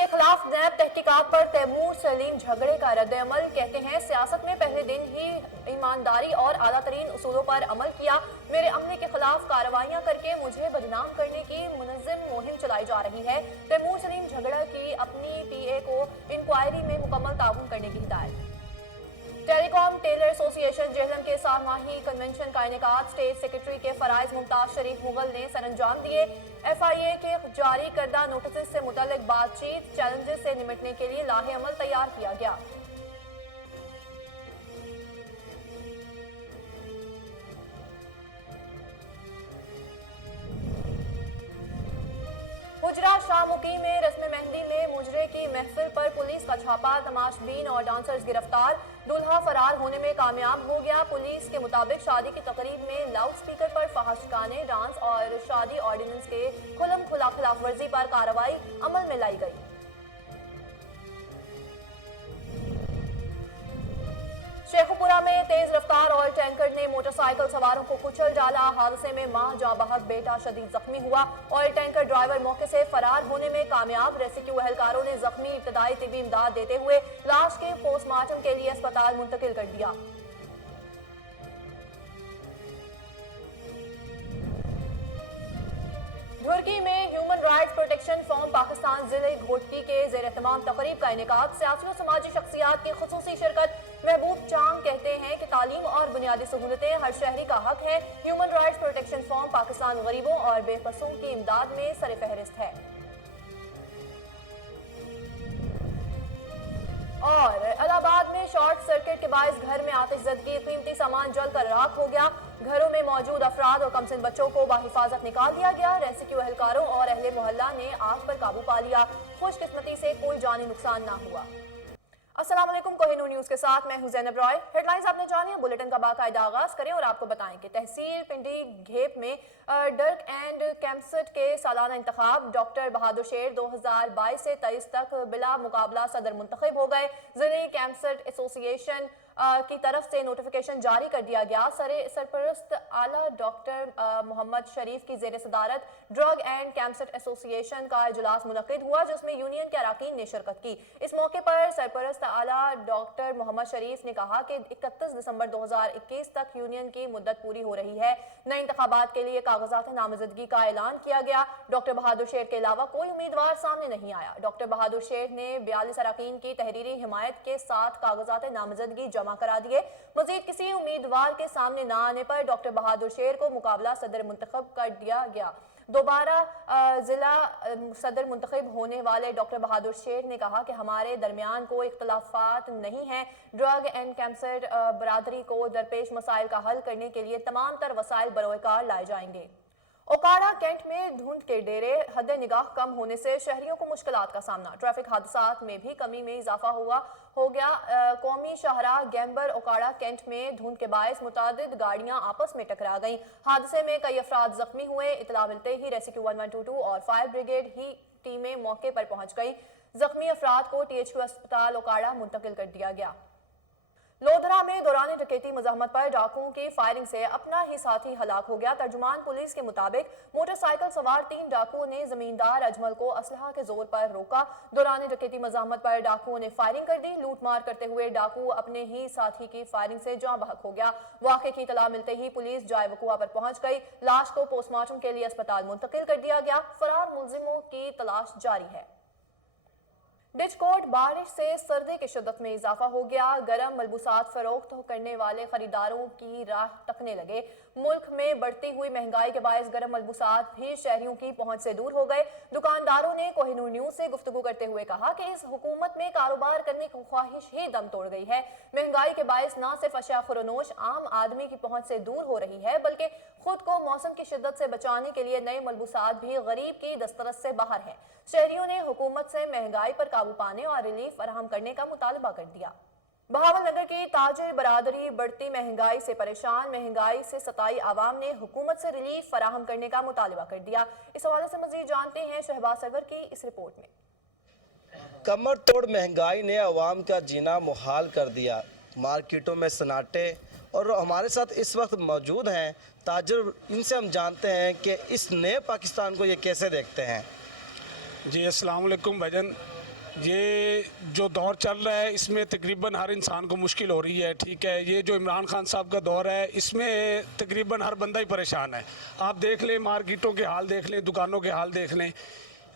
के खिलाफ नैब तहकीकात पर तैमूर सलीम झगड़े का रद्द-ए-अमल। कहते हैं सियासत में पहले दिन ही ईमानदारी और आला तरीन उसूलों पर अमल किया। मेरे अमले के खिलाफ कार्रवाइयां करके मुझे बदनाम करने की मुनज़्ज़म मुहिम चलाई जा रही है। तैमूर सलीम झगड़ा की अपनी पीए को इंक्वायरी में मुकम्मल ताउन करने की हिदायत। टेलीकॉम टेलर एसोसिएशन जेहलम के सालमाही कन्वेंशन का इनेकाद स्टेट सेक्रेटरी के फराइज मुमताज शरीफ मुगल ने सरअंजाम दिए। FIA के जारी करदा नोटिस से मुतल्लिक बातचीत चैलेंजेस से निपटने के लिए लाहे अमल तैयार किया गया। हुजरा शाह मुकीम में रस्म मेहंदी में मुजरे की महफिल पर पुलिस का छापा। तमाशबीन और डांसर्स गिरफ्तार। दूल्हा फरार होने में कामयाब हो गया। पुलिस के मुताबिक शादी की तकरीब में लाउड स्पीकर पर फहश गाने, डांस और शादी ऑर्डिनेंस के खुलम खुला खिलाफ वर्जी पर कार्रवाई अमल में लाई गई। शेखुपुरा में तेज रफ्तार ऑयल टैंकर ने मोटरसाइकिल सवारों को कुचल डाला। हादसे में मां जाँ बहक बेटा शदीद जख्मी हुआ। ऑयल टैंकर ड्राइवर मौके से फरार होने में कामयाब। रेस्क्यू एहलकारों ने जख्मी इब्तदाई तिबी इमदाद देते हुए लाश के पोस्टमार्टम के लिए अस्पताल मुंतकिल कर दिया। धुर्की में human rights protection forum Pakistan जिले घोटकी के जेर एहतमाम तकरीब का इनेकाद। सियासी और समाजी शख्सियात की खुसूसी शिरकत। महबूब चांग कहते हैं कि तालीम और बुनियादी सहूलतें हर शहरी का हक है। Human rights protection forum Pakistan गरीबों और बेकसों की इमदाद में सर फहरिस्त है। और इलाहाबाद में शॉर्ट सर्किट के बायस घर में आतिशज़दगी, कीमती सामान जलकर राख हो गया। घरों में मौजूद अफराद और कमसिन बच्चों को बाहिफाजत निकाल दिया गया। रेस्क्यू एहलकारों और अहले मोहल्ला ने आग पर काबू पा लिया। खुशकिस्मती से कोई जानी नुकसान ना हुआ। अस्सलाम वालेकुम, कोहिनूर न्यूज़ के साथ मैं हूं ज़ैनब रॉय। हेडलाइंस आपने जानी है, बुलेटिन का बाकायदा आगाज करें और आपको बताएं कि तहसील पिंडी घेप में डर्क एंड कैम्पसेट के सालाना इंतखाब। डॉक्टर बहादुर शेर 2022 से 23 तक बिला मुकाबला सदर मुंतखब हो गए। जिले कैम्पसेट एसोसिएशन की तरफ से नोटिफिकेशन जारी कर दिया गया। सरपरस्त आला डॉक्टर मोहम्मद शरीफ की जेर सदारत ड्रग एंड कैम्पसेट एसोसिएशन का इजलास मुनक्किद हुआ, जिसमें यूनियन के अरकान ने शिरकत की। इस मौके पर सरपरस्त आला डॉक्टर मोहम्मद शरीफ ने कहा कि 31 दिसंबर 2021 तक यूनियन की मुद्दत पूरी हो रही है। नए इंतखाबात के लिए कागजात नामजदगी का ऐलान किया गया। डॉक्टर बहादुर शेर के अलावा कोई उम्मीदवार सामने नहीं आया। डॉक्टर बहादुर शेर ने 42 अरकान की तहरीरी हिमायत के साथ कागजात नामजदगी जमा करा दिए। मजीद किसी उम्मीदवार के सामने न आने पर डॉक्टर बहादुर शेर को मुकाबला सदर मुंतखब कर दिया गया। दोबारा जिला सदर मुंतखब होने वाले डॉक्टर बहादुर शेर ने कहा कि हमारे दरमियान कोई इख्तलाफात नहीं है। ड्रग एंड कैंसर बरादरी को दरपेश मसाइल का हल करने के लिए तमाम तर वसाइल बरोकार लाए जाएंगे। ओकाड़ा कैंट में धुंध के डेरे, हद निगाह कम होने से शहरियों को मुश्किलात का सामना। ट्रैफिक हादसात में भी कमी में इजाफा हो गया। कौमी शाहराह गैम्बर ओकाड़ा कैंट में धुंध के बायस मुतादिद गाड़ियां आपस में टकरा गईं। हादसे में कई अफराद जख्मी हुए। इतला मिलते ही रेस्क्यू 1122 और फायर ब्रिगेड ही टीमें मौके पर पहुंच गई। जख्मी अफराद को THQ अस्पताल ओकाड़ा मुंतकिल कर दिया गया। लोधरा में दौरान डकैती मज़ाहमत पर डाकुओं की फायरिंग से अपना ही साथी हलाक हो गया। तर्जुमान पुलिस के मुताबिक मोटरसाइकिल सवार 3 डाकुओं ने जमींदार अजमल को असलहा के जोर पर रोका। दौरान डकैती मज़ाहमत पर डाकुओं ने फायरिंग कर दी। लूटमार करते हुए डाकू अपने ही साथी की फायरिंग से जाँ बहक हो गया। वाक़े की इतला मिलते ही पुलिस जाए वक़ुआ पर पहुंच गई। लाश को पोस्टमार्टम के लिए अस्पताल मुंतकिल कर दिया गया। फरार मुलजिमों की तलाश जारी है। डिचकोट बारिश से सर्दी की शिद्दत में इजाफा हो गया। गर्म मलबूसात फरोख्त करने वाले खरीदारों की राह तकने लगे। मुल्क में बढ़ती हुई महंगाई के बायस गर्म मलबूसात भी शहरियों की पहुंच से दूर हो गए। दुकानदारों ने कोहिनूर न्यूज़ से गुफ्तगू करते हुए कहा कि इस हुकूमत में कारोबार करने की ख्वाहिश ही दम तोड़ गई है। महंगाई के बायस न सिर्फ अशिया खुरनोश आम आदमी की पहुंच से दूर हो रही है, बल्कि खुद को मौसम की शिद्दत से बचाने के लिए नए मलबूसात भी गरीब की दस्तरस से बाहर हैं। शहरियों ने हुकूमत से महंगाई पर काबू पाने और रिलीफ फराहम करने का मुतालबा कर दिया। बहावलनगर की ताजिर बरादरी बढ़ती महंगाई से परेशान। महंगाई से सताई आवाम ने हुकूमत से रिलीफ फराहम करने का मुतालबा कर दिया। इस हवाले से मजीद जानते हैं शहबाज सरवर की इस रिपोर्ट में। कमर तोड़ महंगाई ने आवाम का जीना मुहाल कर दिया। मार्केटों में सन्नाटे और हमारे साथ इस वक्त मौजूद हैं ताजिर। इनसे हम जानते हैं कि इस नए पाकिस्तान को ये कैसे देखते हैं। जी अस्सलाम वालेकुम भाईजान। یہ جو دور چل رہا ہے اس میں تقریباً ہر انسان کو مشکل ہو رہی ہے. ٹھیک ہے, یہ جو عمران خان صاحب کا دور ہے اس میں تقریباً ہر بندہ ہی پریشان ہے. آپ دیکھ لیں, مارکیٹوں کے حال دیکھ لیں, دکانوں کے حال دیکھ لیں.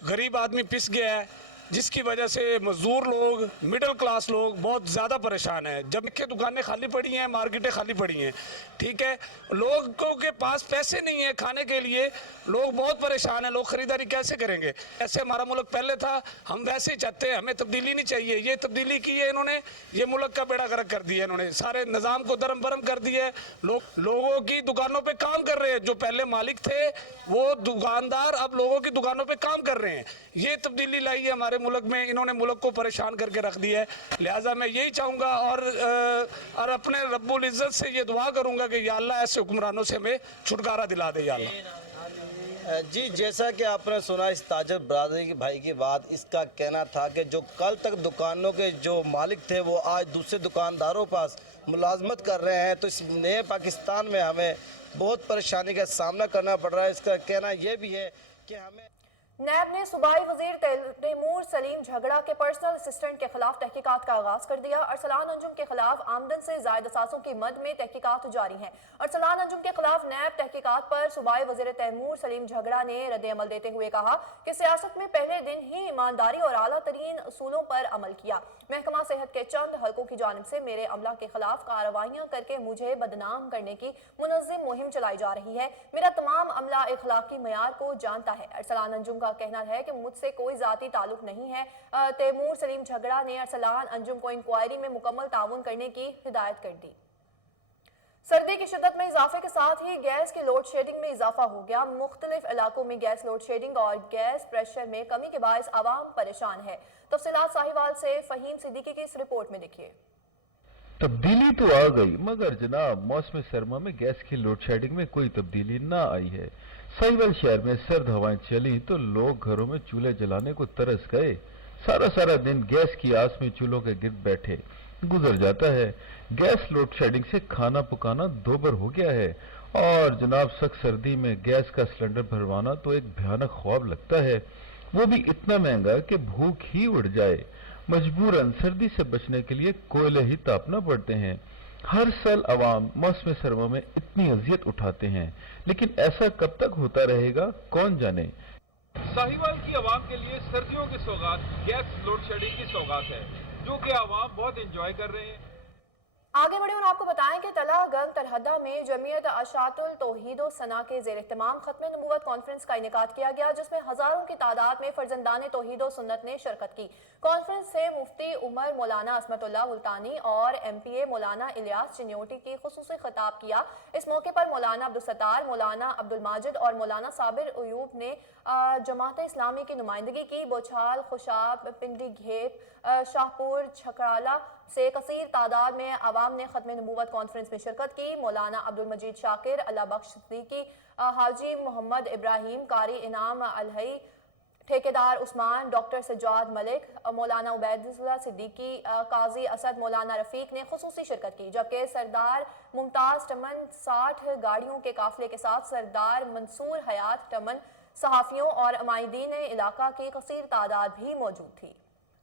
غریب آدمی پس گیا ہے, جس کی وجہ سے مزدور لوگ, مڈل کلاس لوگ بہت زیادہ پریشان ہیں. جب کہ دکانیں خالی پڑی ہیں, مارکیٹیں خالی پڑی ہیں. ٹھیک ہے, لوگوں کے پاس پیسے نہیں ہیں کھانے کے لیے, لوگ بہت پریشان ہیں. لوگ خریداری کیسے کریں گے؟ ایسے ہمارا ملک پہلے تھا, ہم ویسے ہی چاہتے ہیں, ہمیں تبدیلی نہیں چاہیے. یہ تبدیلی کی ہے انہوں نے, یہ ملک کا بیڑا غرق کر دیا انہوں نے, سارے نظام کو درم برم کر دیا ہے. لوگوں کی دکانوں پہ کام کر رہے ہیں, جو پہلے مالک تھے وہ دکاندار اب لوگوں کی دکانوں پہ کام کر رہے ہیں. یہ تبدیلی لائی ہے ہمارے ملک میں, انہوں نے ملک کو پریشان کر کے رکھ دیا ہے. لہٰذا میں یہی چاہوں گا اور اپنے رب العزت سے یہ دعا کروں گا کہ یا اللہ ایسے حکمرانوں سے ہمیں چھٹکارا دلا دے یا اللہ. جی, جیسا کہ آپ نے سنا اس تاجر برادری کے بھائی کی بات, اس کا کہنا تھا کہ جو کل تک دکانوں کے جو مالک تھے وہ آج دوسرے دکانداروں پاس ملازمت کر رہے ہیں, تو اس نئے پاکستان میں ہمیں بہت پریشانی کا سامنا کرنا پڑ رہا ہے. اس کا کہنا یہ بھی ہے کہ ہمیں نیب نے صوبائی وزیر تیمور سلیم جھگڑا کے پرسنل اسسٹنٹ کے خلاف تحقیقات کا آغاز کر دیا. ارسلان انجم کے خلاف آمدن سے زائد اثاثوں کی مد میں تحقیقات جاری ہیں. ارسلان انجم کے خلاف نیب تحقیقات پر صوبائی وزیر تیمور سلیم جھگڑا نے رد عمل دیتے ہوئے کہا کہ سیاست میں پہلے دن ہی ایمانداری اور اعلیٰ ترین اصولوں پر عمل کیا. محکمہ صحت کے چند حلقوں کی جانب سے میرے عملہ کے خلاف کارروائیاں کر کے مجھے بدنام کرنے کی منظم مہم چلائی جا رہی ہے. میرا تمام عملہ اخلاقی معیار کو جانتا ہے. ارسلان انجم کا کہنا ہے کہ مجھ سے کوئی ذاتی تعلق نہیں ہے. تیمور سلیم جھگڑا نے ارسلان انجم کو انکوائری میں مکمل تعاون کرنے کی ہدایت کر دی. سردی کی شدت میں اضافے کے ساتھ ہی گیس کی لوڈ شیڈنگ میں اضافہ ہو گیا. مختلف علاقوں میں گیس لوڈ شیڈنگ اور گیس پریشر میں کمی کے باعث عوام پریشان ہے. تفصیلات ساہیوال سے فہیم صدیقی کی اس رپورٹ میں دیکھیے. تبدیلی تو آ گئی مگر جناب موسم سرما میں گیس کی لوڈ شیڈنگ میں کوئی تبدیلی نہ آئی ہے. ساہیوال شہر میں سرد ہوائیں چلی تو لوگ گھروں میں چولہے جلانے کو ترس گئے. سارا دن گیس کی آس میں چولہوں کے گرد بیٹھے گزر جاتا ہے. گیس لوڈ شیڈنگ سے کھانا پکانا دوبر ہو گیا ہے اور جناب سخت سردی میں گیس کا سلنڈر بھروانا تو ایک بھیانک خواب لگتا ہے, وہ بھی اتنا مہنگا کہ بھوک ہی اڑ جائے. مجبوراً سردی سے بچنے کے لیے کوئلے ہی تاپنا پڑتے ہیں. ہر سال عوام موسم سرما میں اتنی اذیت اٹھاتے ہیں, لیکن ایسا کب تک ہوتا رہے گا کون جانے. ساہیوال کی عوام کے لیے سردیوں کی سوغات گیس لوڈ شیڈنگ کی سوغات ہے, جو کہ عوام بہت انجوائے کر رہے ہیں. آگے بڑھے اور آپ کو بتائیں کہ تلہ گنگ ترہدہ میں جمعیت اشاعت التوحید و ثنا کے زیر اہتمام ختم نبوت کانفرنس کا انعقاد کیا گیا, جس میں ہزاروں کی تعداد میں فرزندان توحید و سنت نے شرکت کی. کانفرنس سے مفتی عمر مولانا عصمت اللہ ملتانی اور ایم پی اے مولانا الیاس چنیوٹی کی خصوصی خطاب کیا. اس موقع پر مولانا عبدالستار, مولانا عبدالماجد اور مولانا صابر ایوب نے جماعت اسلامی کی نمائندگی کی. بوچھال, خوشاب, پنڈی گھیپ, شاہپور, چھکرالا سے کثیر تعداد میں عوام نے ختم نبوت کانفرنس میں شرکت کی. مولانا عبدالمجید شاکر, اللہ بخش صدیقی, حاجی محمد ابراہیم, قاری انعام الہی, ٹھیکیدار عثمان, ڈاکٹر سجاد ملک, مولانا عبید اللہ صدیقی, قاضی اسد, مولانا رفیق نے خصوصی شرکت کی. جبکہ سردار ممتاز ٹمن 60 گاڑیوں کے قافلے کے ساتھ سردار منصور حیات ٹمن, صحافیوں اور عمائدین علاقہ کی کثیر تعداد بھی موجود تھی.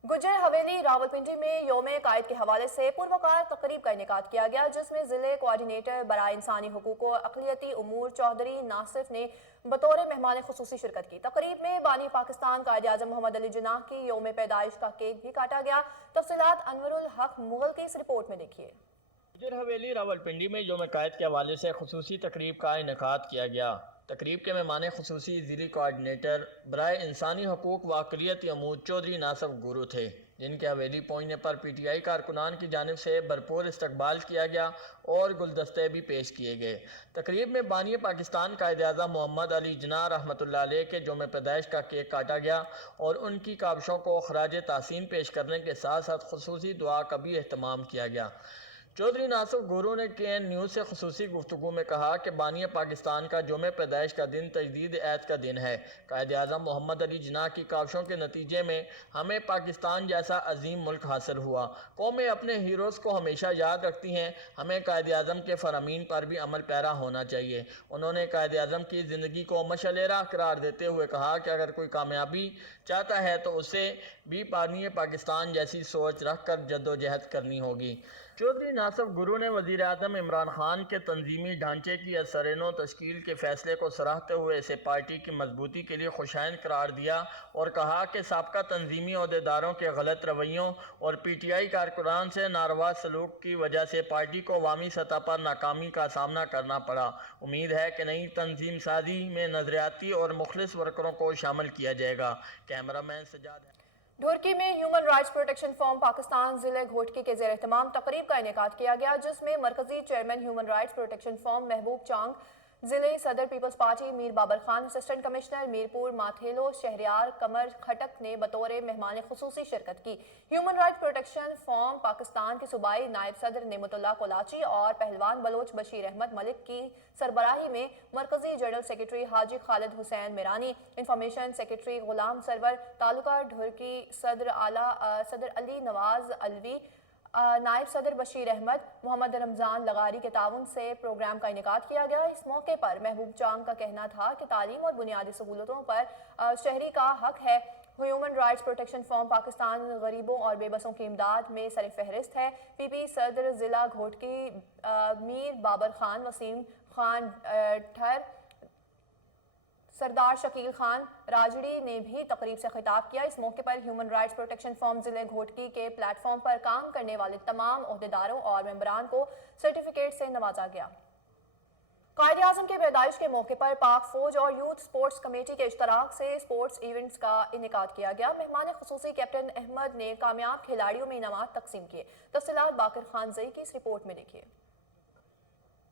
گجر حویلی راولپنڈی میں یوم قائد کے حوالے سے پروقار تقریب کا انعقاد کیا گیا, جس میں ضلع کوارڈینیٹر برائے انسانی حقوق و اقلیتی امور چودھری ناصف نے بطور مہمان خصوصی شرکت کی. تقریب میں بانی پاکستان قائد اعظم محمد علی جناح کی یوم پیدائش کا کیک بھی کاٹا گیا. تفصیلات انور الحق مغل کی اس رپورٹ میں دیکھیے. گجر حویلی راولپنڈی میں یوم قائد کے حوالے سے خصوصی تقریب کا انعقاد کیا گیا. تقریب کے مہمان خصوصی ضلعی کوارڈینیٹر برائے انسانی حقوق و اقلیتی امور چودھری ناصف گورو تھے, جن کے حویلی پہنچنے پر پی ٹی آئی کارکنان کی جانب سے بھرپور استقبال کیا گیا اور گلدستے بھی پیش کیے گئے. تقریب میں بانی پاکستان قائد اعظم محمد علی جناح رحمۃ اللہ علیہ کے یوم پیدائش کا کیک کاٹا گیا اور ان کی کاوشوں کو خراج تحسین پیش کرنے کے ساتھ ساتھ خصوصی دعا کا بھی اہتمام کیا گیا. चौधरी नासिफ गुरू ने KN न्यूज़ से खसूसी गुफ्तगू में कहा कि बानी पाकिस्तान का यौम पैदाइश का दिन तजदीद ऐद का दिन है। कायद आज़म मोहम्मद अली जिन्ना की काविशों के नतीजे में हमें पाकिस्तान जैसा अजीम मुल्क हासिल हुआ। कौमें अपने हीरोज़ को हमेशा याद रखती हैं। हमें कायद आज़म के फरामीन पर भी अमल पैरा होना चाहिए। उन्होंने कायद आज़म की ज़िंदगी को मशलेरा करार देते हुए कहा कि अगर कोई कामयाबी चाहता है तो उसे भी बानी पाकिस्तान जैसी सोच रख कर जद्दोजहद करनी होगी। चौधरी नासिफ गुरू ने वज़ीर आज़म इमरान खान के तंजीमी ढांचे की असरनो तश्कील के फैसले को सराहते हुए इसे पार्टी की मजबूती के लिए खुशैन करार दिया और कहा कि साबका तंजीमी अहदेदारों के गलत रवैयों और PTI कारकुनान से नारवा सलूक की वजह से पार्टी को अवामी सतह पर नाकामी का सामना करना पड़ा। उम्मीद है कि नई तंजीम साजी में नजरियाती और मुखलिस वर्करों को शामिल किया जाएगा। कैमरामैन सजाद। ढुर्की में human rights protection forum Pakistan जिले घोटकी के ज़ेर एहतमाम तकरीब का इनेकाद किया गया, जिसमें मरकजी chairman human rights protection forum Mehboob Chang, जिले सदर peoples party Mir Babar Khan, assistant commissioner Mirpur Mathelo Shahryar Qamar Khattak ने बतौर मेहमान खुसूसी शिरकत की। Human rights protection forum Pakistan के सूबाई नायब सदर नेमतुल्लाह कोलाची और पहलवान बलोच बशीर अहमद मलिक की सरबराही में मरकजी जनरल सेक्रेटरी हाजी खालिद हुसैन मिरानी, इंफॉर्मेशन सेक्रेटरी गुलाम सरवर, तालुका ढुर्की सदर अली नवाज अलवी, नायब सदर बशीर अहमद, मोहम्मद रमज़ान लगारी के ताउन से प्रोग्राम का इनेकाद किया गया। इस मौके पर महबूब चांग का कहना था कि तालीम और बुनियादी सहूलतों पर शहरी का हक है। Human rights protection forum Pakistan गरीबों और बेबसों की इमदाद में सर फहरिस्त है। PP सदर ज़िला घोटकी मीर बाबर खान, वसीम खान ठर, सरदार शकील खान राजड़ी ने भी तकरीब से खिताब किया। इस मौके पर ह्यूमन राइट्स प्रोटेक्शन फॉर्म जिले घोटकी के प्लेटफॉर्म पर काम करने वाले तमाम ओहदेदारों और मेंबरान को सर्टिफिकेट से नवाजा गया। कायद आज़म के पैदाइश के मौके पर पाक फौज और यूथ स्पोर्ट्स कमेटी के इश्तराक से स्पोर्ट्स इवेंट्स का इनेकाद किया गया। मेहमान खुसूसी कैप्टन अहमद ने कामयाब खिलाड़ियों में इनामात तकसीम किए। तफसीलात बाकर खान ज़ई की इस रिपोर्ट में देखिए।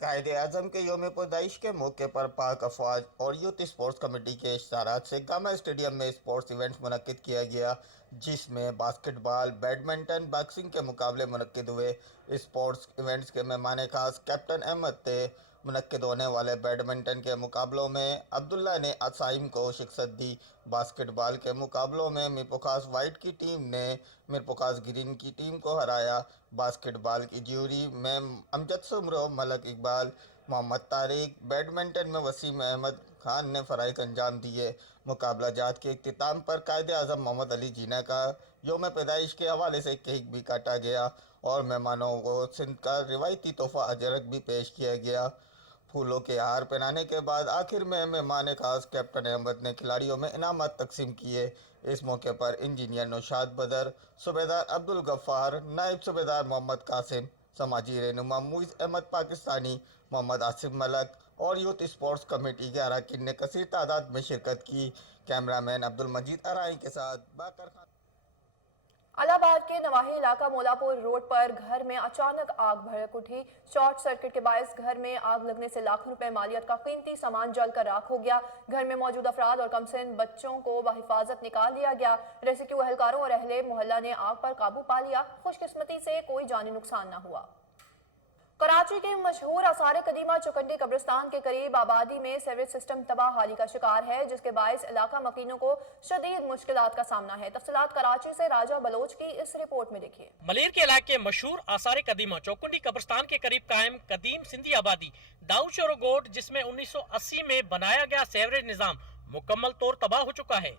कायद आज़म के योम पैदाइश के मौके पर पाक अफवाज और यूथ स्पोर्ट्स कमेटी के इश्तराक से गामा स्टेडियम में स्पोर्ट्स इवेंट्स मुनक्किद किया गया, जिसमें बास्केटबॉल, बैडमिंटन, बॉक्सिंग के मुकाबले मुनक्किद हुए। स्पोर्ट्स इवेंट्स के मेहमान खास कैप्टन अहमद थे। मुनक्किद होने वाले बैडमिंटन के मुकाबलों में अब्दुल्ला ने असाइम को शिकस्त दी। बास्केटबॉल के मुकाबलों में मीरपुखास वाइट की टीम ने मीरपुखास ग्रीन की टीम को हराया। बास्केटबॉल की ज्यूरी में अमजद सुमरो, मलक इकबाल, मोहम्मद तारिक, बैडमिंटन में वसीम अहमद खान ने फ़राइज़ अंजाम दिए। मुकाबला जात के इख्तिताम पर कायद आज़म मोहम्मद अली जिन्ना का योम पैदाइश के हवाले से केक भी काटा गया और मेहमानों को सिंध का रिवायती तोहफ़ा अजरक भी पेश किया गया। फूलों के हार पहनाने के बाद आखिर में मेहमान खास कैप्टन अहमद ने खिलाड़ियों में इनामात तकसीम किए। इस मौके पर इंजीनियर नौशाद बदर, सूबेदार अब्दुल गफ्फार, नायब सूबेदार मोहम्मद कासिम, समाजी रहनुमा मुइज़ अहमद पाकिस्तानी, मोहम्मद आसिफ मलक और यूथ स्पोर्ट्स कमेटी के अरकान ने कसीर तादाद में शिरकत की। कैमरामैन अब्दुल मजीद अराई के साथ बाकर खान। इलाहाबाद के नवाही इलाका मोलापुर रोड पर घर में अचानक आग भड़क उठी। शॉर्ट सर्किट के बायस घर में आग लगने से लाखों रुपए मालियत का कीमती सामान जलकर राख हो गया। घर में मौजूद अफराद और कमसिन बच्चों को बहिफाजत निकाल लिया गया। रेस्क्यू एहलकारों और अहले मोहल्ला ने आग पर काबू पा लिया। खुशकिस्मती से कोई जानी नुकसान न हुआ। कराची के मशहूर आसार कदीमा चौकंडी कब्रिस्तान के करीब आबादी में सीवरेज सिस्टम तबाहाली का शिकार है, जिसके बायस इलाका मकीनों को शदीद मुश्किलात का सामना है। तफसीलात कराची से राजा बलोच की इस रिपोर्ट में देखिए। मलेर के इलाके मशहूर आसार कदीमा चौकंडी कब्रिस्तान के करीब कायम कदीम सिंधी आबादी दाऊद शोरो गोट, जिसमें 1980 में बनाया गया सीवरेज निजाम मुकम्मल तौर तबाह हो चुका है।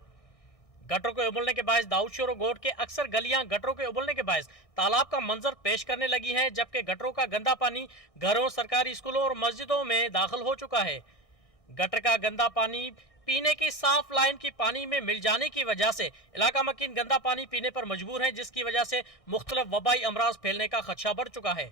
गटरों के उबलने के बायस दाऊद शोरो गोट के अक्सर गलियां गटरों के उबलने के बायस तालाब का मंजर पेश करने लगी हैं, जबकि गटरों का गंदा पानी घरों, सरकारी स्कूलों और मस्जिदों में दाखिल हो चुका है। गटर का गंदा पानी पीने की साफ लाइन की पानी में मिल जाने की वजह से इलाका मकीन गंदा पानी पीने पर मजबूर हैं, जिसकी वजह से मुख्तलिफ वबाई अमराज फैलने का खदशा बढ़ चुका है।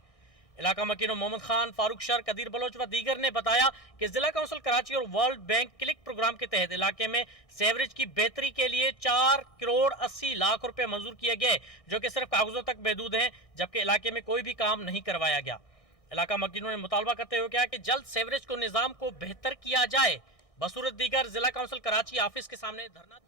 इलाका मकीनों मोहम्मद खान, फारूक शर, कदीर बलोच व दीगर ने बताया कि जिला काउंसिल कराची और वर्ल्ड बैंक क्लिक प्रोग्राम के तहत इलाके में सीवरेज की बेहतरी के लिए 4 करोड़ 80 लाख रुपए मंजूर किए गए, जो कि सिर्फ कागजों तक महदूद हैं, जबकि इलाके में कोई भी काम नहीं करवाया गया। इलाका मकीनों ने मुतालबा करते हुए कहा कि जल्द सीवरेज को निजाम को बेहतर किया जाए। बसूरत दीगर जिला काउंसिल कराची ऑफिस के सामने धरना।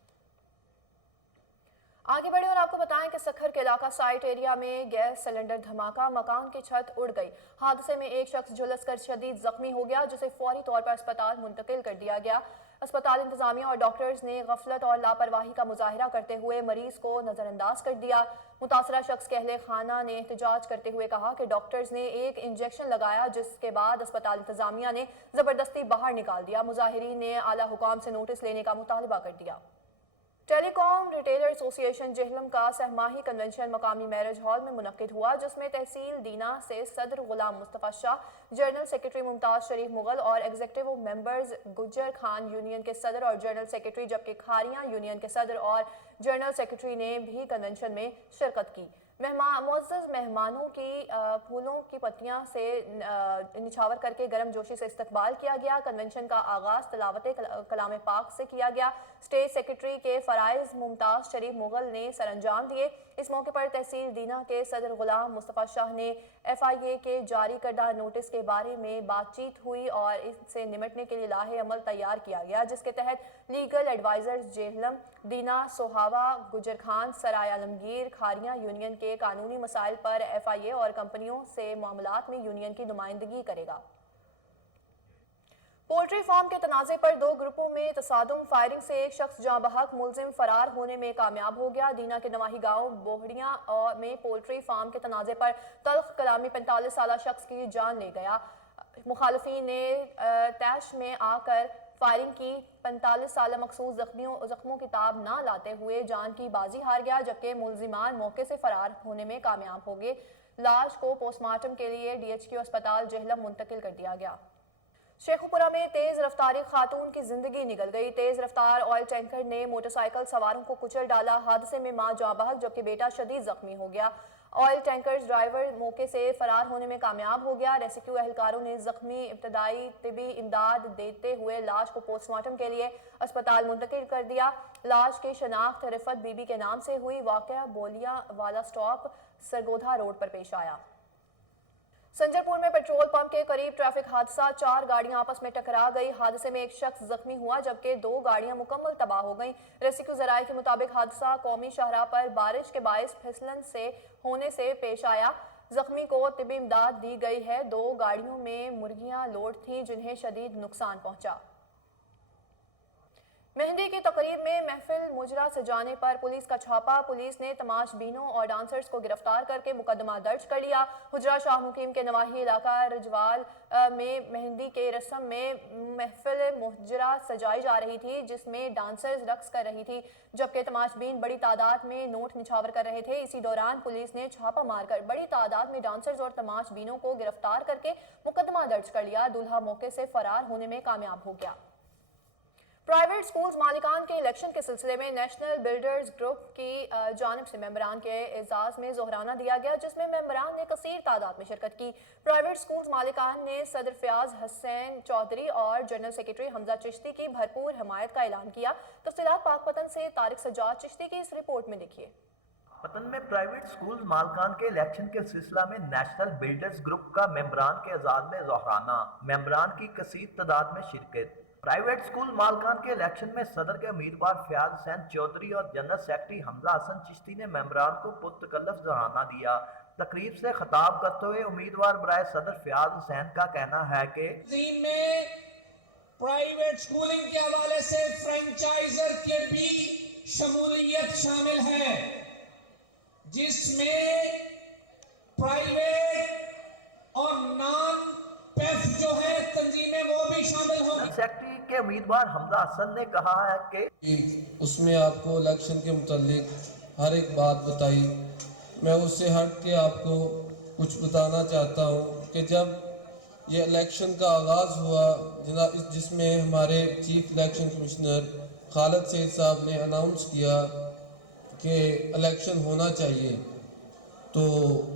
आगे बढ़े और आपको बताएं कि सखर के इलाका साइट एरिया में गैस सिलेंडर धमाका, मकान की छत उड़ गई। हादसे में एक शख्स झुलसकर शदीद जख्मी हो गया, जिसे फौरी तौर पर अस्पताल मुंतकिल कर दिया गया। अस्पताल इंतजामिया और डॉक्टर्स ने गफलत और लापरवाही का मुजाहिरा करते हुए मरीज को नजरअंदाज कर दिया। मुतासरा शख्स के अहले खाना ने एहतजाज करते हुए कहा कि डॉक्टर्स ने एक इंजेक्शन लगाया, जिसके बाद अस्पताल इंतजामिया ने जबरदस्ती बाहर निकाल दिया। मुजाहिरीन ने आला हुकाम से नोटिस लेने का मुतालबा कर दिया। टेलीकॉम रिटेलर एसोसिएशन जेहलम का सहमाही कन्वेंशन मकामी मैरिज हॉल में मुनक्किद हुआ, जिसमें तहसील दीना से सदर गुलाम मुस्तफ़ा शाह, जनरल सेक्रेटरी मुमताज़ शरीफ मुगल और executive members Gujjar Khan union के सदर और जनरल सेक्रेटरी, जबकि खारियां यूनियन के सदर और जनरल सेक्रेटरी ने भी कन्वेंशन में शिरकत की। मुअज़्ज़ज़ मेहमानों की फूलों की पत्तियां से निछावर करके गर्म जोशी से इस्तकबाल किया गया। कन्वेंशन का आगाज़ तिलावत कलाम पाक से किया गया। स्टेट सेक्रेटरी के फ़राइज़ मुमताज़ शरीफ मुगल ने सरअंजाम दिए। इस मौके पर तहसील दीना के सदर गुलाम मुस्तफ़ा शाह ने FIA के जारी करदा नोटिस के बारे में बातचीत हुई और इससे निमटने के लिए लाहे अमल तैयार किया गया, जिसके तहत लीगल एडवाइज़र्स जेहलम, दीना, सोहावा, गुजर खान, सराय आलमगीर, खारियां यूनियन के कानूनी मसाइल पर FIA और कंपनियों से मामलात में यूनियन की नुमाइंदगी करेगा। पोल्ट्री फार्म के तनाज़े पर दो ग्रुपों में तसादुम, फायरिंग से एक शख्स जाँ बहक, मुलजिम फरार होने में कामयाब हो गया। दीना के नवाही गांव बोहड़ियां में पोल्ट्री फार्म के तनाज़े पर तल्ख कलामी 45 साला शख्स की जान ले गया। मुखालफी ने तैश में आकर फायरिंग की। 45 साला मखसूस जख्मों की ताब ना लाते हुए जान की बाजी हार गया, जबकि मुलजिमान मौके से फरार होने में कामयाब हो गए। लाश को पोस्टमार्टम के लिए DHQ अस्पताल जेहलम मुंतकिल कर दिया गया। शेखुपुरा में तेज रफ्तारी खातून की जिंदगी निकल गई। तेज रफ्तार ऑयल टैंकर ने मोटरसाइकिल सवारों को कुचल डाला। हादसे में मां जाँ बहक, जबकि बेटा शदीद जख्मी हो गया। ऑयल टैंकर ड्राइवर मौके से फरार होने में कामयाब हो गया। रेस्क्यू एहलकारों ने जख्मी इब्तदाई तिबी इमदाद देते हुए लाश को पोस्टमार्टम के लिए अस्पताल मुंतकिल कर दिया। लाश की शनाख्त रिफत बीबी के नाम से हुई। वाकया बोलिया वाला स्टॉप सरगोधा रोड पर पेश आया। संजरपुर में पेट्रोल पंप के करीब ट्रैफिक हादसा, 4 गाड़ियां आपस में टकरा गई। हादसे में एक शख्स जख्मी हुआ, जबकि 2 गाड़ियां मुकम्मल तबाह हो गईं। रेस्क्यू जराये के मुताबिक हादसा कौमी शाहराह पर बारिश के बायस फिसलन से होने से पेश आया। जख्मी को तिबी इमदाद दी गई है। 2 गाड़ियों में मुर्गियां लोड थीं, जिन्हें शदीद नुकसान पहुंचा। मेहंदी की तकरीब में महफिल मुजरा सजाने पर पुलिस का छापा। पुलिस ने तमाशबीनों और डांसर्स को गिरफ्तार करके मुकदमा दर्ज कर लिया। हुजरा शाह मुकीम के नवाही इलाका रजवाल में मेहंदी के रस्म में महफिल मुजरा सजाई जा रही थी, जिसमें डांसर्स रक्स कर रही थी, जबकि तमाशबीन बड़ी तादाद में नोट निछावर कर रहे थे। इसी दौरान पुलिस ने छापा मारकर बड़ी तादाद में डांसर्स और तमाशबीनों को गिरफ्तार करके मुकदमा दर्ज कर लिया। दूल्हा मौके से फरार होने में कामयाब हो गया। प्राइवेट स्कूल्स मालिकान के इलेक्शन के सिलसिले में नेशनल बिल्डर्स ग्रुप की जानिब से मेंबरान के एजाज में जोहराना दिया गया, जिसमें मेंबरान ने कसीर तादाद में शिरकत की। प्राइवेट स्कूल्स मालिकान ने सदर फयाज हसैन चौधरी और जनरल सेक्रेटरी हमजा चिश्ती की भरपूर हमायत का ऐलान किया। तफसीलात पाकपतन से तारिक सज्जाद चिश्ती की इस रिपोर्ट में देखिए। पतन में प्राइवेट स्कूल मालकान के इलेक्शन के सिलसिला में नेशनल बिल्डर्स ग्रुप का मेंबरान के एजाज में जोहराना, मेंबरान की कसीर तादाद में शिरकत। प्राइवेट स्कूल मालकान के इलेक्शन में सदर के उम्मीदवार फयाज हुसैन चौधरी और जनरल सेक्रेटरी हमजा हसन चिश्ती ने मेंबरान को पुरतकल्लफ जोहराना दिया। तकरीब से खिताब करते हुए उम्मीदवार बराए सदर फयाज हुसैन का कहना है कि में प्राइवेट स्कूलिंग के हवाले से फ्रेंचाइजर के भी शमूलियत शामिल है, जिसमें प्राइवेट और नॉन पेफ जो है तंजीमें वो भी शामिल होंगी। सेक्रेटरी के उम्मीदवार हमजा हसन ने कहा है कि उसमें आपको इलेक्शन के मुतालिक हर एक बात बताई। मैं उससे हट के आपको कुछ बताना चाहता हूँ कि जब ये इलेक्शन का आगाज़ हुआ जिसमें हमारे chief election commissioner Khalid Syed साहब ने अनाउंस किया कि इलेक्शन होना चाहिए, तो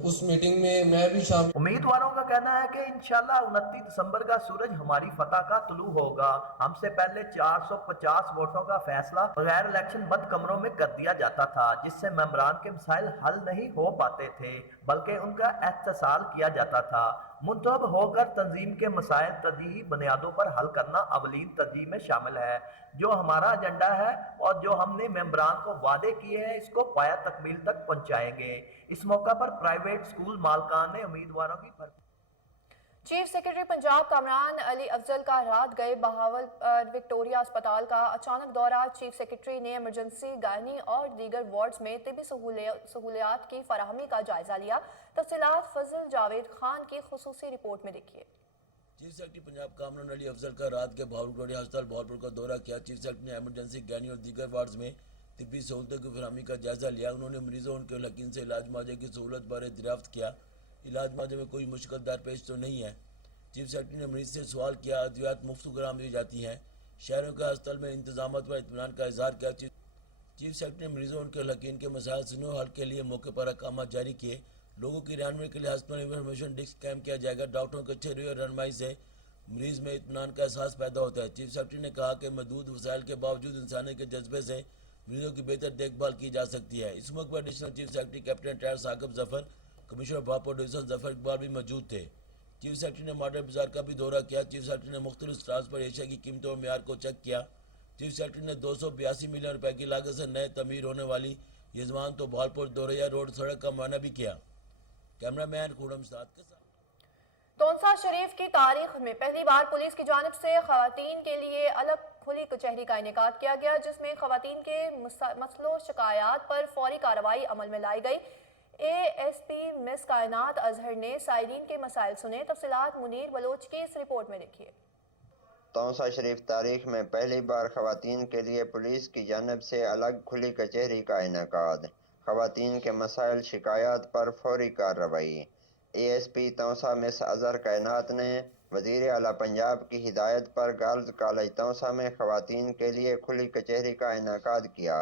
उस मीटिंग में मैं भी शामिल। उम्मीदवारों का कहना है कि इंशाल्लाह 29 दिसंबर का सूरज हमारी फतह का तुलू होगा। हमसे पहले 450 वोटों का फैसला बगैर इलेक्शन बंद कमरों में कर दिया जाता था, जिससे मेंबरान के मसाइल हल नहीं हो पाते थे, बल्कि उनका एहतसाल किया जाता था। मुंतखब होकर तंजीम के मसाइल तरजीही बुनियादों पर हल करना अवलीन तरजीह में शामिल है। जो हमारा एजेंडा है और जो हमने मेंबरान को वादे किए हैं इसको पाया तकमील तक पहुंचाएंगे। इस मौका पर प्राइवेट स्कूल मालकान ने उम्मीदवारों की चीफ सेक्रेटरी पंजाब कामरान अली अफजल का रात गए बहावल विक्टोरिया अस्पताल का अचानक दौरा। चीफ सेक्रेटरी ने इमरजेंसी, गायनी और दीगर वार्ड्स में तिबी सहूलियात की फराहमी का जायजा लिया। तफसीलात फजल जावेद खान की खुसूसी रिपोर्ट में देखिए। चीफ सेक्रेटरी पंजाब कामरान अली अफजल का रात के बहावल विक्टोरिया अस्पताल बहावलपुर का दौरा किया। चीफ सेक्रेटरी ने इमरजेंसी, गायनी और दीगर वार्ड्स में तिब्बी सहूलतों की फराहमी का जायजा लिया। उन्होंने मरीजों उनके लकीन से इलाज मुआवजे की सहूलत बारे दरियाफ्त किया। इलाज मुआवजे में कोई मुश्किल दरपेश तो नहीं है। चीफ सेक्रेटरी ने मरीज से सवाल किया, अद्वियात मुफ्त फराहम दी जाती हैं, शहरों के अस्पताल में इंतजाम पर इत्मीनान का इजहार किया। चीफ सेक्रेटरी ने मरीजों उनके लकीन के मसाइल सुनो हल के लिए मौके पर अहकाम जारी किए। लोगों की रहनुमाई के लिए अस्पताल इंफॉर्मेशन डेस्क कायम किया जाएगा। डॉक्टरों के अच्छे रवैये और रहनुमाई से मरीज में इत्मीनान का एहसास पैदा होता है। चीफ सेक्रेटरी ने कहा कि महदूद वसाइल के बावजूद इंसानी के जज्बे से मरीजों की बेहतर देखभाल की जा सकती है। इस मौके पर additional chief secretary captain retired Saqib Zafar, commissioner Bhapur division Zafar Iqbal भी मौजूद थे। चीफ सेक्रेटरी ने मॉडल बाजार का भी दौरा किया। चीफ सेक्रेटरी ने मुख्तलिफ स्टॉल्स पर एशिया की कीमतों और मेयार को चेक किया। चीफ सेक्रेटरी ने 282 मिलियन रुपए की लागत से नए तमीर होने वाली यजमान तो बहालपुर दोरैया रोड सड़क का मुआयना भी किया। कैमरामैन खुरम साद के साथ। तोंसा शरीफ की तारीख में पहली बार पुलिस की जानिब से खवातीन के लिए अलग खुली कचहरी का इनेकाद किया गया, जिसमें खवातीन के मसलों शिकायत पर फौरी कार्रवाई अमल में लाई गई। ASP मिस कायनात अजहर ने साइरीन के मसाइल सुने। तफसीलात मुनीर बलोच की इस रिपोर्ट में देखिए। तोंसा शरीफ तारीख में पहली बार खवातीन के लिए पुलिस की जानिब से अलग खुली कचहरी का इनेकाद, खवातीन के मसाइल शिकायत पर फौरी कार्रवाई। ASP तोंसा मिस अजहर कायनात ने वज़ीर आला पंजाब की हिदायत पर गर्ल्स कॉलेज तोंसा में खवातीन के लिए खुली कचहरी का इनेकाद किया।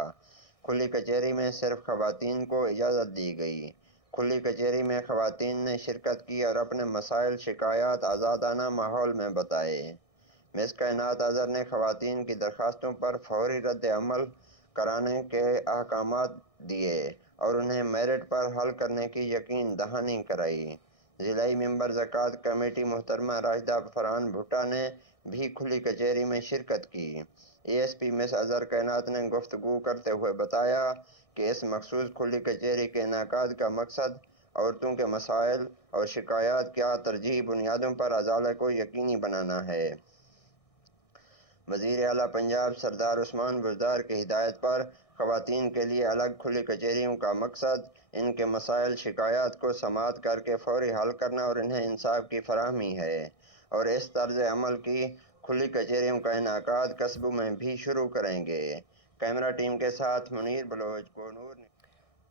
खुली कचहरी में सिर्फ खवातीन को इजाज़त दी गई। खुली कचहरी में खवातीन ने शिरकत की और अपने मसाइल शिकायत आज़ादाना माहौल में बताए। मिस कायनात अजहर ने खवातीन की दरख्वास्तों पर फौरी रद्द अमल कराने के अहकामात दिए और उन्हें मेरिट पर हल करने की यकीन दहानी कराई। ज़िलाई मेंबर ज़कात कमेटी मोहतरमा राशिदा फरहान भुट्टा ने भी खुली कचहरी में शिरकत की। ASP मिस अजहर कायनात ने गुफ्तगू करते हुए बताया कि इस मखसूस खुली कचहरी के इनेकाद का मकसद औरतों के मसाइल और शिकायत क्या तरजीही बुनियादों पर अदालत को यकीनी बनाना है। वज़ीर आला पंजाब सरदार उस्मान बुज़दार की हिदायत पर खवातीन के लिए अलग खुली कचहरियों का मकसद इनके मसाइल शिकायत को समाअत करके फौरी हल करना और इन्हें इंसाफ की फराहमी है और इस तर्ज अमल की खुली कचहरियों का इनेकाद कस्बों में भी शुरू करेंगे। कैमरा टीम के साथ मुनीर बलोच को नूर।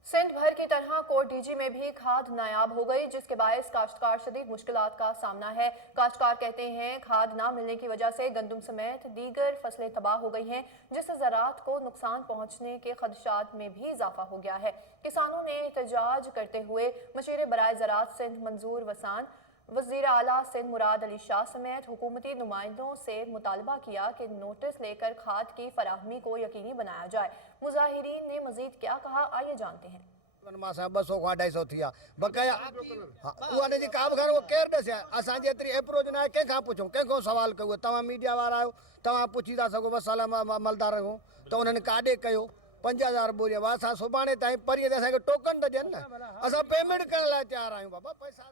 सिंध भर की तरह कोट डीजी में भी खाद नायाब हो गई, जिसके बायस काश्तकार शदीद मुश्किलात का सामना है। काश्तकार कहते हैं खाद ना मिलने की वजह से गंदम समेत दीगर फसलें तबाह हो गई हैं, जिससे ज़राअत को नुकसान पहुंचने के खदशात में भी इजाफा हो गया है। किसानों ने एहतजाज करते हुए मशीर बराए ज़राअत सिंध मंजूर वसान, वज़ीर आला सिंध मुराद अली शाह समेत हुकूमती नुमाइंदों से मुतालबा किया कि नोटिस लेकर खाद की फराहमी को यकीनी बनाया जाए। मुजाहिरीन ने मजीद क्या कहा, आइए जानते हैं। 200 खां 250 थिया बकाया उन जी का बि उहो केरु ॾसे असांजी एतिरी अप्रोच न आहे। कंहिंखां पुछूं, कंहिंखां सवाल कयूं? तव्हां मीडिया वारा आहियो, तव्हां पुछी था सघो मसाला मलदार खां, त उन्हनि काॾे कयो 5000 बोरिया। असां सुभाणे ताईं परीअं ते असांखे टोकन त ॾियनि न, असां पेमेंट करण लाइ तयारु आहियूं बाबा। पैसा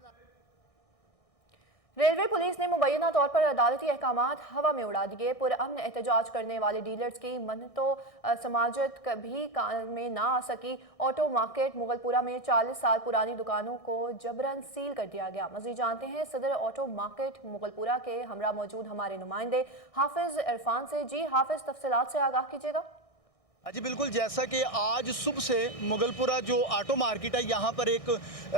रेलवे पुलिस ने मुबैना तौर पर अदालती अहकामात हवा में उड़ा दिए। पुरअमन एहतजाज करने वाले डीलर्स की मन्नतों समाजत कभी काम में ना आ सकी। ऑटो मार्केट मुगलपुरा में 40 साल पुरानी दुकानों को जबरन सील कर दिया गया। मज़ीद जानते हैं सदर ऑटो मार्केट मुगलपुरा के हमरा मौजूद हमारे नुमाइंदे हाफिज इरफान से। जी हाफिज, तफसीलात से आगाह कीजिएगा। जी बिल्कुल, जैसा कि आज सुबह से मुगलपुरा जो ऑटो मार्केट है यहाँ पर एक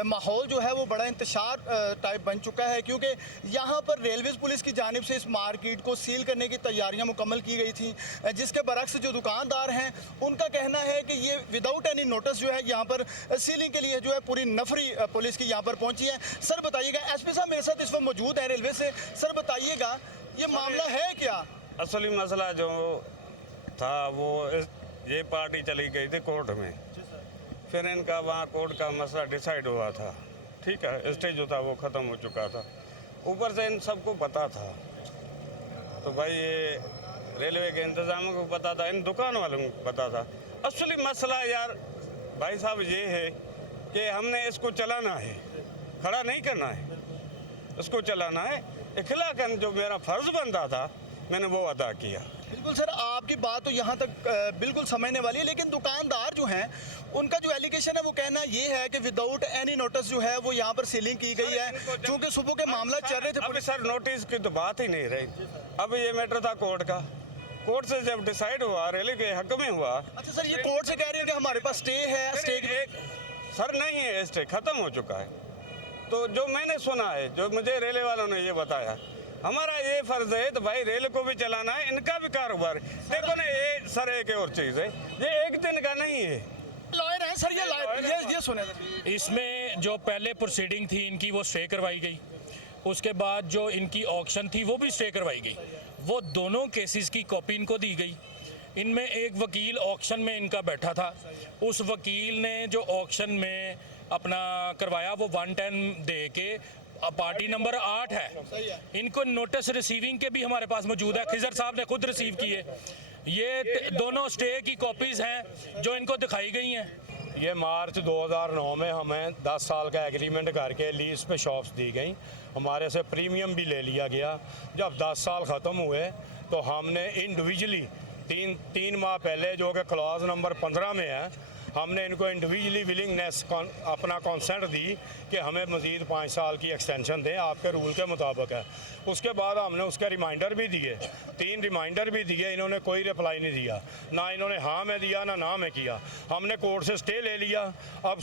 माहौल जो है वो बड़ा इंतशार टाइप बन चुका है, क्योंकि यहाँ पर रेलवे पुलिस की जानिब से इस मार्केट को सील करने की तैयारियां मुकम्मल की गई थी, जिसके बरक्स जो दुकानदार हैं उनका कहना है कि ये विदाउट एनी नोटिस जो है यहाँ पर सीलिंग के लिए जो है पूरी नफरी पुलिस की यहाँ पर पहुँची है। सर बताइएगा, SP साहब मेरे साथ इस वक्त मौजूद हैं रेलवे से, सर बताइएगा ये मामला है क्या? असली मसला जो था वो ये पार्टी चली गई थी कोर्ट में, फिर इनका वहाँ कोर्ट का मसला डिसाइड हुआ था, ठीक है, स्टेज जो था वो ख़त्म हो चुका था। ऊपर से इन सबको पता था। तो भाई ये रेलवे के इंतजाम को पता था, इन दुकान वालों को पता था। असली मसला यार भाई साहब ये है कि हमने इसको चलाना है, खड़ा नहीं करना है, इसको चलाना है। इखलाकन जो मेरा फ़र्ज़ बनता था मैंने वो अदा किया। बिल्कुल सर, आपकी बात तो यहाँ तक बिल्कुल समझने वाली है, लेकिन दुकानदार जो हैं उनका जो एलिगेशन है वो कहना ये है कि विदाउट एनी नोटिस जो है वो यहाँ पर सीलिंग की गई है, क्योंकि सुबह के मामला चल रहे थे। अब सर नोटिस की तो बात ही नहीं रही। अब ये मैटर था कोर्ट का, कोर्ट से जब डिसाइड हुआ, रेलवे के हक में हुआ। अच्छा सर, ये कोर्ट से कह रहे हैं कि हमारे पास स्टे है, स्टे सर नहीं है, स्टे खत्म हो चुका है। तो जो मैंने सुना है, जो मुझे रेलवे वालों ने ये बताया, हमारा ये फर्ज है तो भाई रेल को भी चलाना है, इनका भी कारोबार। देखो ना ये सर एक और चीज़ है, ये एक दिन का नहीं है। लॉयर है सर, ये सुने। इसमें जो पहले प्रोसीडिंग थी इनकी वो स्टे करवाई गई, उसके बाद जो इनकी ऑक्शन थी वो भी स्टे करवाई गई। वो दोनों केसेस की कॉपी इनको दी गई। इनमें एक वकील ऑक्शन में इनका बैठा था, उस वकील ने जो ऑक्शन में अपना करवाया वो 110 दे के पार्टी नंबर 8 है। इनको नोटिस रिसीविंग के भी हमारे पास मौजूद है, खिजर साहब ने खुद रिसीव किए। ये दोनों स्टे की कॉपीज़ हैं जो इनको दिखाई गई हैं। ये मार्च 2009 में हमें 10 साल का एग्रीमेंट करके लीज पे शॉप्स दी गई, हमारे से प्रीमियम भी ले लिया गया। जब 10 साल ख़त्म हुए तो हमने इंडिविजुअली तीन माह पहले, जो कि क्लॉज नंबर 15 में है, हमने इनको इंडिविजुअली विलिंगनेस अपना कंसेंट दी कि हमें मज़ीद 5 साल की एक्सटेंशन दें, आपके रूल के मुताबिक है। उसके बाद हमने उसके रिमाइंडर भी दिए, 3 रिमाइंडर भी दिए, इन्होंने कोई रिप्लाई नहीं दिया, ना इन्होंने हाँ में दिया ना में किया। हमने कोर्ट से स्टे ले लिया, अब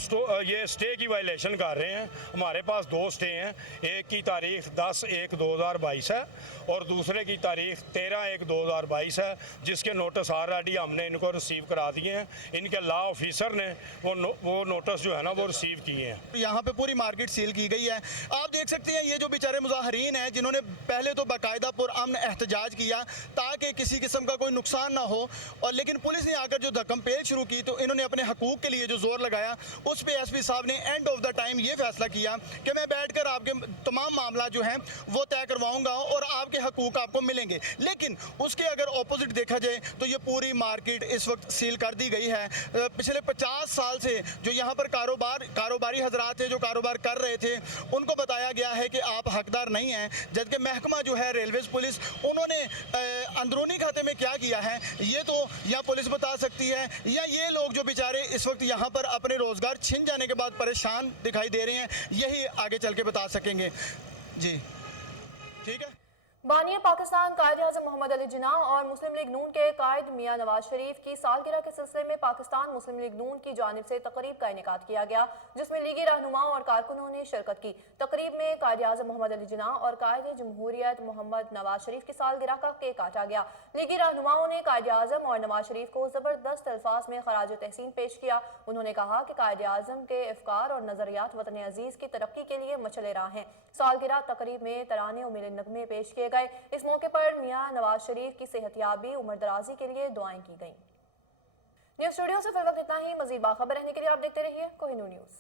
ये स्टे की वायलेशन कर रहे हैं। हमारे पास 2 स्टे हैं, एक की तारीख 10/1/2022 है और दूसरे की तारीख 13/1/2022 है, जिसके नोटिस ऑलरेडी हमने इनको रिसीव करा दिए हैं। इनके लॉ ऑफिसर ने वो नोटिस जो है ना वो रिसीव किए हैं। यहाँ पे पूरी मार्केट सील की गई है। आप देख सकते हैं ये जो बेचारे मुजाहरीन हैं जिन्होंने पहले तो बाकायदा पुरअमन एहतजाज किया ताकि किसी किस्म का कोई नुकसान ना हो, और लेकिन पुलिस ने आकर जो धक्कम पेल शुरू की तो इन्होंने अपने हकूक़ के लिए जो जोर लगाया, उस पर एसपी साहब ने एंड ऑफ द टाइम ये फैसला किया कि मैं बैठकर आपके तमाम मामला जो हैं वो तय करवाऊँगा और आपके हकूक़ आपको मिलेंगे। लेकिन उसके अगर अपोजिट देखा जाए तो ये पूरी मार्केट इस वक्त सील कर दी गई है। पिछले 50 साल से जो यहाँ पर कारोबारी हजरात थे जो कारोबार कर रहे थे, उनको बताया गया है कि आप हकदार नहीं हैं, जबकि महकमा जो है रेलवेज पुलिस, उन्होंने अंदरूनी खाते में क्या किया है ये तो या पुलिस बता सकती है, या ये लोग जो बेचारे इस वक्त यहाँ पर अपने रोज़गार छिन जाने के बाद परेशान दिखाई दे रहे हैं, यही आगे चल के बता सकेंगे। जी ठीक है। बानी पाकिस्तान कायद आज़म मोहम्मद अली जिन्ना और मुस्लिम लीग नून के कायद मियां नवाज शरीफ की सालगिरह के सिलसिले में पाकिस्तान मुस्लिम लीग नून की जानिब से तकरीब का इनेकाद किया गया, जिसमें लीगी रहनुमाओं और कारकुनों ने शिरकत की। तकरीब में कायद आज़म मोहम्मद अली जिन्ना और कायद जमहूरियत मोहम्मद नवाज शरीफ की सालगिरह का केक काटा गया। लीगी रहनुमाओं ने कायद आज़म और नवाज शरीफ को ज़बरदस्त अल्फाज में खराज तहसीन पेश किया। उन्होंने कहा कि कायद आज़म के अफकार और नज़रियात वतन अजीज़ की तरक्की के लिए मचले राह हैं। सालगिरह तकरीब में तराने और मिले नगमे पेश किए गए। इस मौके पर मियां नवाज शरीफ की सेहतयाबी, उम्र दराजी के लिए दुआएं की गईं। न्यूज़ स्टूडियो से फिर वक्त इतना ही। मज़ीद बाखबर रहने के लिए आप देखते रहिए कोहिनूर न्यूज़।